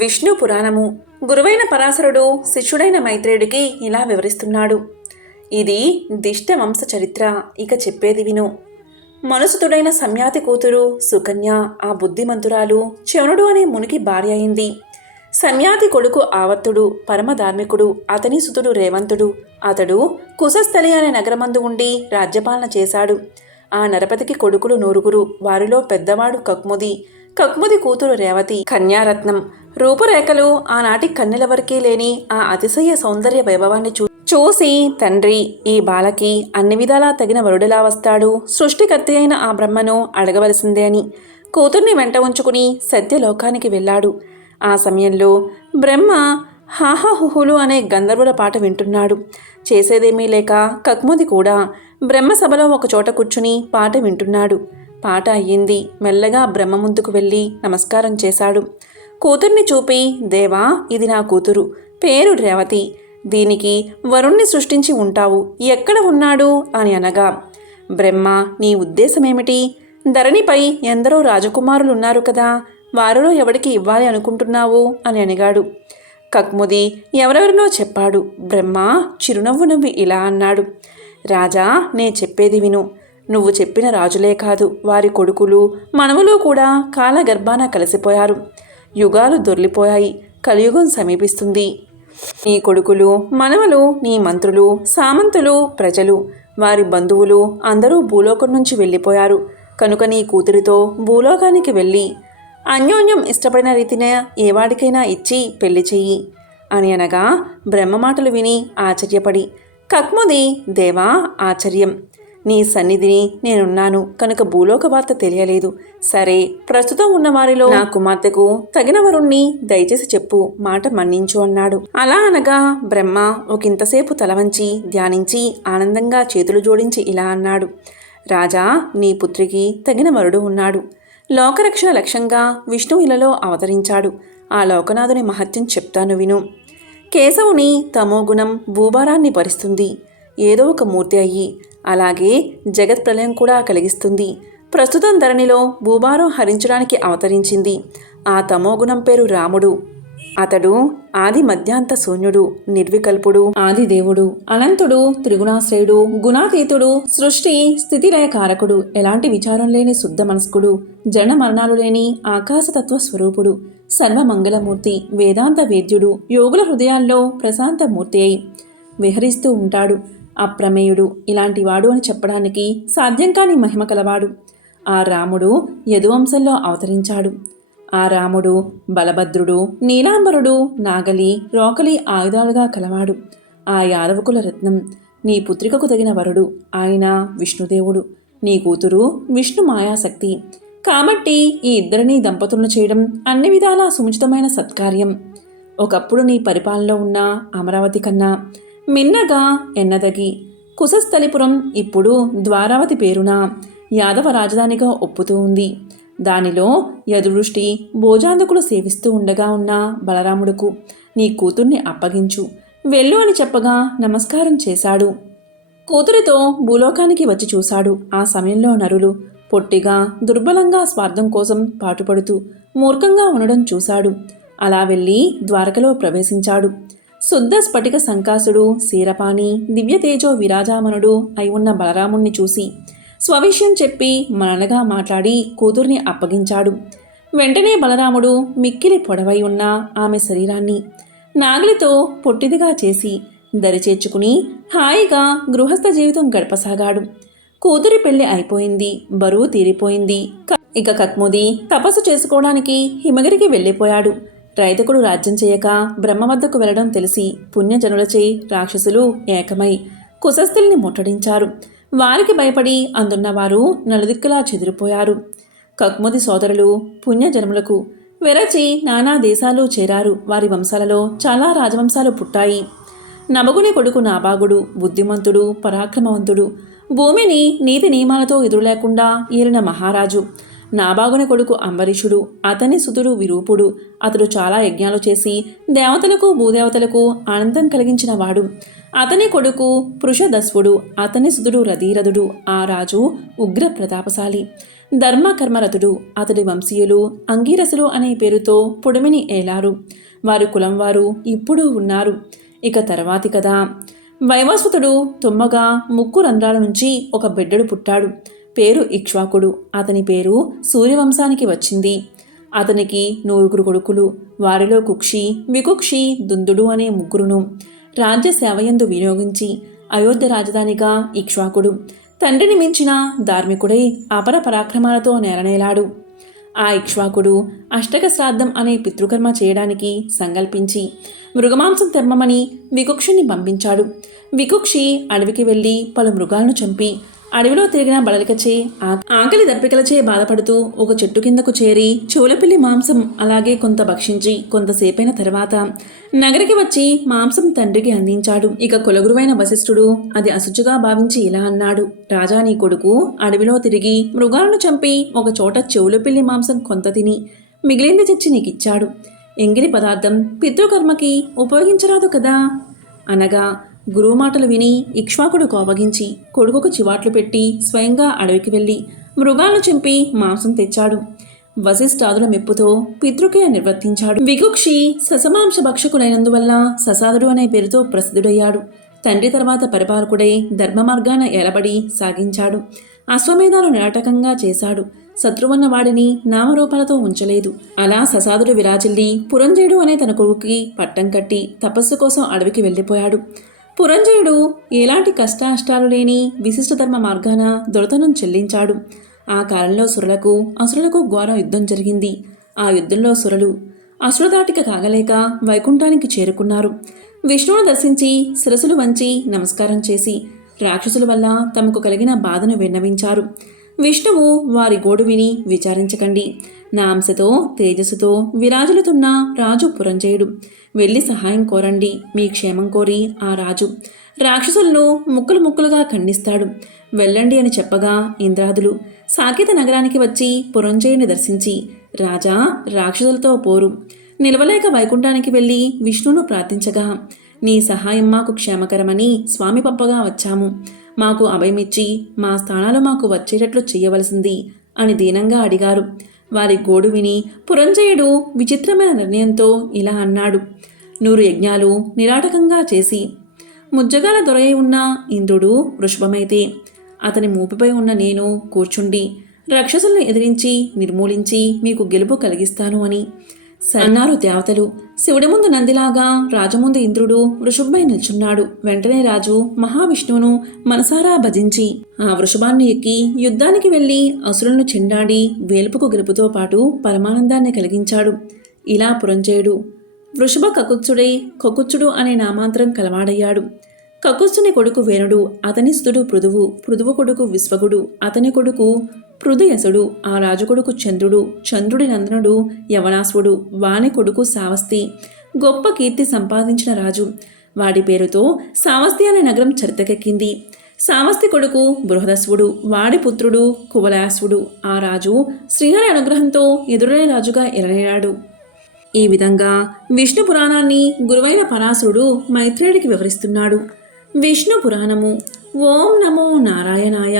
విష్ణు పురాణము గురువైన పరాశరుడు శిష్యుడైన మైత్రేయుడికి ఇలా వివరిస్తున్నాడు. ఇది దిష్ట వంశ చరిత్ర. ఇక చెప్పేది విను. మనసుతుడైన సంయాతి కూతురు సుకన్య ఆ బుద్ధిమంతురాలు చవనుడు అనే మునికి భార్య అయింది. సంయాతి కొడుకు ఆవర్తుడు పరమధార్మికుడు. అతని సుతుడు రేవంతుడు. అతడు కుశస్థలి అనే నగరమందు ఉండి రాజ్యపాలన చేశాడు. ఆ నరపతికి కొడుకులు 9. వారిలో పెద్దవాడు కక్ముది కూతురు రేవతి కన్యారత్నం. రూపురేఖలు ఆనాటి కన్నెలవరికీ లేని ఆ అతిశయ సౌందర్య వైభవాన్ని చూసి తండ్రి ఈ బాలకి అన్ని విధాలా తగిన వరుడిలా వస్తాడు, సృష్టికర్త అయిన ఆ బ్రహ్మను అడగవలసిందే అని కూతుర్ని వెంట ఉంచుకుని సత్యలోకానికి వెళ్ళాడు. ఆ సమయంలో బ్రహ్మ హాహాహుహులు అనే గంధర్వుల పాట వింటున్నాడు. చేసేదేమీ లేక కక్ముది కూడా బ్రహ్మసభలో ఒకచోట కూర్చుని పాట వింటున్నాడు. పాట అయ్యింది. మెల్లగా బ్రహ్మ ముందుకు వెళ్ళి నమస్కారం చేశాడు. కూతుర్ని చూపి, దేవా, ఇది నా కూతురు, పేరు రేవతి. దీనికి వరుణ్ణి సృష్టించి ఉంటావు, ఎక్కడ ఉన్నాడు అని అనగా, బ్రహ్మ, నీ ఉద్దేశమేమిటి? ధరణిపై ఎందరో రాజకుమారులున్నారు కదా, వారిలో ఎవడికి ఇవ్వాలి అనుకుంటున్నావు అని అడిగాడు. కక్ముది ఎవరెవరినో చెప్పాడు. బ్రహ్మ చిరునవ్వు నవ్వి ఇలా అన్నాడు, రాజా, నే చెప్పేది విను. నువ్వు చెప్పిన రాజులే కాదు, వారి కొడుకులు మనవలు కూడా కాలగర్భాన కలిసిపోయారు. యుగాలు దొర్లిపోయాయి. కలియుగం సమీపిస్తుంది. నీ కొడుకులు మనవలు నీ మంత్రులు సామంతులు ప్రజలు వారి బంధువులు అందరూ భూలోకం నుంచి వెళ్ళిపోయారు. కనుక నీ కూతురితో భూలోకానికి వెళ్ళి అన్యోన్యం ఇష్టపడిన రీతినే ఏవాడికైనా ఇచ్చి పెళ్లి చెయ్యి అని అనగా, బ్రహ్మ మాటలు విని ఆశ్చర్యపడి, కక్ముది, దేవా, ఆశ్చర్యం. నీ సన్నిధిని నేనున్నాను కనుక భూలోక వార్త తెలియలేదు. సరే, ప్రస్తుతం ఉన్న వారిలో నా కుమార్తెకు తగిన వరుణ్ణి దయచేసి చెప్పు, మాట మన్నించు అన్నాడు. అలా అనగా బ్రహ్మ ఒకంతసేపు తలవంచి ధ్యానించి ఆనందంగా చేతులు జోడించి ఇలా అన్నాడు, రాజా, నీ పుత్రికి తగిన వరుడు ఉన్నాడు. లోకరక్షణ లక్ష్యంగా విష్ణు ఇలలో అవతరించాడు. ఆ లోకనాథుని మహత్యం చెప్తాను విను. కేశవుని తమోగుణం భూభారాన్ని భరిస్తుంది, ఏదో ఒక మూర్తి అయ్యి. అలాగే జగత్ ప్రళయం కూడా కలిగిస్తుంది. ప్రస్తుతం ధరణిలో భూభారం హరించడానికి అవతరించింది. ఆ తమోగుణం పేరు రాముడు. అతడు ఆది మధ్యాంత శూన్యుడు, నిర్వికల్పుడు, ఆదిదేవుడు, అనంతుడు, త్రిగుణాశ్రయుడు, గుణాతీతుడు, సృష్టి స్థితిలయ కారకుడు, ఎలాంటి విచారం లేని శుద్ధ మనస్కుడు, జన మరణాలు లేని ఆకాశతత్వ స్వరూపుడు, సర్వమంగళమూర్తి, వేదాంత వేద్యుడు, యోగుల హృదయాల్లో ప్రశాంతమూర్తి అయి విహరిస్తూ ఉంటాడు. అప్రమేయుడు, ఇలాంటివాడు అని చెప్పడానికి సాధ్యం కాని మహిమ కలవాడు. ఆ రాముడు యదువంశంలో అవతరించాడు. ఆ రాముడు బలభద్రుడు, నీలాంబరుడు, నాగలి, రోకలి ఆయుధాలుగా కలవాడు. ఆ యాదవకుల రత్నం. నీ పుత్రికకు తగిన వరుడు. ఆయన విష్ణుదేవుడు. నీ కూతురు విష్ణు మాయాశక్తి. కాబట్టి ఈ ఇద్దరినీ దంపతులను చేయడం అన్ని విధాలా సముచితమైన సత్కార్యం. ఒకప్పుడు నీ పరిపాలనలో ఉన్న అమరావతి కన్నా మిన్నగా ఎన్నదగి కుశస్థలిపురం ఇప్పుడు ద్వారావతి పేరున యాదవ రాజధానిగా ఒప్పుతూ ఉంది. దానిలో యదువృష్టి భోజాంధకులు సేవిస్తూ ఉండగా ఉన్న బలరాముడుకు నీ కూతుర్ని అప్పగించు, వెళ్ళు అని చెప్పగా నమస్కారం చేశాడు. కూతురితో భూలోకానికి వచ్చి చూశాడు. ఆ సమయంలో నరులు పొట్టిగా దుర్బలంగా స్వార్థం కోసం పాటుపడుతూ మూర్ఖంగా ఉండడం చూశాడు. అలా వెళ్ళి ద్వారకలో ప్రవేశించాడు. శుద్ధ స్ఫటిక సంకాసుడు, శీరపాణి, దివ్యతేజో విరాజామనుడు అయి ఉన్న బలరాముణ్ణి చూసి స్వవిషయం చెప్పి మననగా మాట్లాడి కూతుర్ని అప్పగించాడు. వెంటనే బలరాముడు మిక్కిలి పొడవై ఉన్న ఆమె శరీరాన్ని నాగలితో పొట్టిదిగా చేసి దరిచేర్చుకుని హాయిగా గృహస్థ జీవితం గడపసాగాడు. కూతురి పెళ్లి అయిపోయింది. బరువు తీరిపోయింది. ఇక కక్ముది తపస్సు చేసుకోవడానికి హిమగిరికి వెళ్ళిపోయాడు. రైతకుడు రాజ్యం చేయక బ్రహ్మ వద్దకు వెళ్లడం తెలిసి పుణ్యజనులచే రాక్షసులు ఏకమై కుశస్థుల్ని ముట్టడించారు. వారికి భయపడి అందున్నవారు నలుదిక్కులా చెదిరిపోయారు. కక్ముది సోదరులు పుణ్యజన్ములకు వెరచి నానా దేశాలు చేరారు. వారి వంశాలలో చాలా రాజవంశాలు పుట్టాయి. నమగుని కొడుకు నాభాగుడు బుద్ధిమంతుడు, పరాక్రమవంతుడు, భూమిని నీతి నియమాలతో ఎదురులేకుండా ఏలిన మహారాజు. నాభాగుని కొడుకు అంబరీషుడు, అతని సుతుడు విరూపుడు. అతడు చాలా యజ్ఞాలు చేసి దేవతలకు భూదేవతలకు ఆనందం కలిగించిన వాడు. అతని కొడుకు పృషదస్వుడు, అతని సుతుడు రధీరథుడు. ఆ రాజు ఉగ్ర ప్రతాపశాలి. ధర్మకర్మరథుడు. అతడి వంశీయులు అంగీరసులు అనే పేరుతో పొడిమిని ఏలారు. వారి కులం వారు ఇప్పుడు ఉన్నారు. ఇక తర్వాతి కథ. వైవస్వతుడు తుమ్మగా ముక్కు రంధ్రాల నుంచి ఒక బిడ్డడు పుట్టాడు. పేరు ఇక్ష్వాకుడు. అతని పేరు సూర్యవంశానికి వచ్చింది. అతనికి 9 కొడుకులు. వారిలో కుక్షి, వికుక్షి, దుందుడు అనే ముగ్గురును రాజ్య సేవయందు వినియోగించి అయోధ్య రాజధానిగా ఇక్ష్వాకుడు తండ్రిని మించిన ధార్మికుడై అపర పరాక్రమాలతో నేలనేలాడు. ఆ ఇక్ష్వాకుడు అష్టక శ్రాద్ధం అనే పితృకర్మ చేయడానికి సంకల్పించి మృగమాంసం తెమ్మని వికుక్షిని పంపించాడు. వికుక్షి అడవికి వెళ్ళి పలు మృగాలను చంపి అడవిలో తిరిగిన బడలికచే ఆకలి దప్పికలచే బాధపడుతూ ఒక చెట్టు కిందకు చేరి చెవులపిల్లి మాంసం అలాగే కొంత భక్షించి కొంతసేపైన తర్వాత నగరికి వచ్చి మాంసం తండ్రికి అందించాడు. ఇక కులగురువైన వశిష్ఠుడు అది అశుచిగా భావించి ఇలా అన్నాడు: రాజా, నీ కొడుకు అడవిలో తిరిగి మృగాలను చంపి ఒక చోట చెవులపిల్లి మాంసం కొంత తిని మిగిలింది తెచ్చి నీకిచ్చాడు. ఎంగిలి పదార్థం పితృకర్మకి ఉపయోగించరాదు కదా అనగా, గురువు మాటలు విని ఇక్ష్వాకుడు కోపగించి కొడుకుకు చివాట్లు పెట్టి స్వయంగా అడవికి వెళ్ళి మృగాలను చంపి మాంసం తెచ్చాడు. వశిష్ఠాదుల మెప్పుతో పితృక్రియ నిర్వర్తించాడు. వికుక్షి ససమాంస భక్షకుడైనందువల్ల ససాదుడు అనే పేరుతో ప్రసిద్ధుడయ్యాడు. తండ్రి తర్వాత పరిపాలకుడై ధర్మ మార్గాన ఏలబడి సాగించాడు. అశ్వమేధాలు నిరాటకంగా చేశాడు. శత్రువన్న వాడిని నామరూపాలతో ఉంచలేదు. అలా ససాదుడు విరాజిల్లి పురంజయుడు అనే తన కొడుకుకి పట్టం కట్టి తపస్సు కోసం అడవికి వెళ్ళిపోయాడు. పురంజయుడు ఎలాంటి కష్టాలు లేని విశిష్ట ధర్మ మార్గాన దొరతనం చెల్లించాడు. ఆ కాలంలో అసురులకు ఘోర యుద్ధం జరిగింది. ఆ యుద్ధంలో అసురదాటిక కాగలేక వైకుంఠానికి చేరుకున్నారు. విష్ణువును దర్శించి శిరసులు వంచి నమస్కారం చేసి రాక్షసుల వల్ల తమకు కలిగిన బాధను విన్నవించారు. విష్ణువు వారి గోడు విని, విచారించకండి, నా అంశతో తేజస్సుతో విరాజులుతున్న రాజు పురంజయుడు, వెళ్ళి సహాయం కోరండి, మీ క్షేమం కోరి ఆ రాజు రాక్షసులను ముక్కలు ముక్కలుగా ఖండిస్తాడు, వెళ్ళండి అని చెప్పగా ఇంద్రాదులు సాకేత నగరానికి వచ్చి పురంజయుని దర్శించి, రాజా, రాక్షసులతో పోరు, నిలవలేక వైకుంఠానికి వెళ్ళి విష్ణువును ప్రార్థించగా, నీ సహాయం మాకు క్షేమకరమని స్వామి పంపగా వచ్చాము, మాకు అభయమిచ్చి మా స్థానాలు మాకు వచ్చేటట్లు చెయ్యవలసింది అని దీనంగా అడిగారు. వారి గోడు విని పురంజయుడు విచిత్రమైన నిర్ణయంతో ఇలా అన్నాడు: 100 యజ్ఞాలు నిరాటకంగా చేసి ముజ్జగాల దొరై ఉన్న ఇంద్రుడు వృషభమైతే అతని మూపిపై ఉన్న నేను కూర్చుండి రాక్షసులను ఎదిరించి నిర్మూలించి మీకు గెలుపు కలిగిస్తాను అని అన్నారు దేవతలు. శివుడి ముందు నందిలాగా రాజు ముందు ఇంద్రుడు వృషభమై నిల్చున్నాడు. వెంటనే రాజు మహావిష్ణువును మనసారా భజించి ఆ వృషభాన్ని ఎక్కి యుద్ధానికి వెళ్ళి అసురులను చెండాడి వేల్పుకు గెలుపుతో పాటు పరమానందాన్ని కలిగించాడు. ఇలా పురంజయుడు వృషభ కకుత్సుడై కకుత్సుడు అనే నామాంతరం కలవాడయ్యాడు. కకుత్సుని కొడుకు వేణుడు, అతని సుతుడు పృథువు, పృథువు కొడుకు విశ్వగుడు, అతని కొడుకు పృథుయసుడు, ఆ రాజు కొడుకు చంద్రుడు, చంద్రుడి నందనుడు యవనాశ్వుడు, వాని కొడుకు సావస్తి, గొప్ప కీర్తి సంపాదించిన రాజు. వాడి పేరుతో సావస్తి అనే నగరం చరితకెక్కింది. సావస్తి కొడుకు బృహదస్వుడు, వాడి పుత్రుడు కువలాశ్వుడు. ఆ రాజు శ్రీహరి అనుగ్రహంతో ఎదురైన రాజుగా ఎలనేరాడు. ఈ విధంగా విష్ణు పురాణాన్ని గురువైన పరాశరుడు మైత్రేయుడికి వివరిస్తున్నాడు. విష్ణు పురాణము. ఓం నమో నారాయణాయ.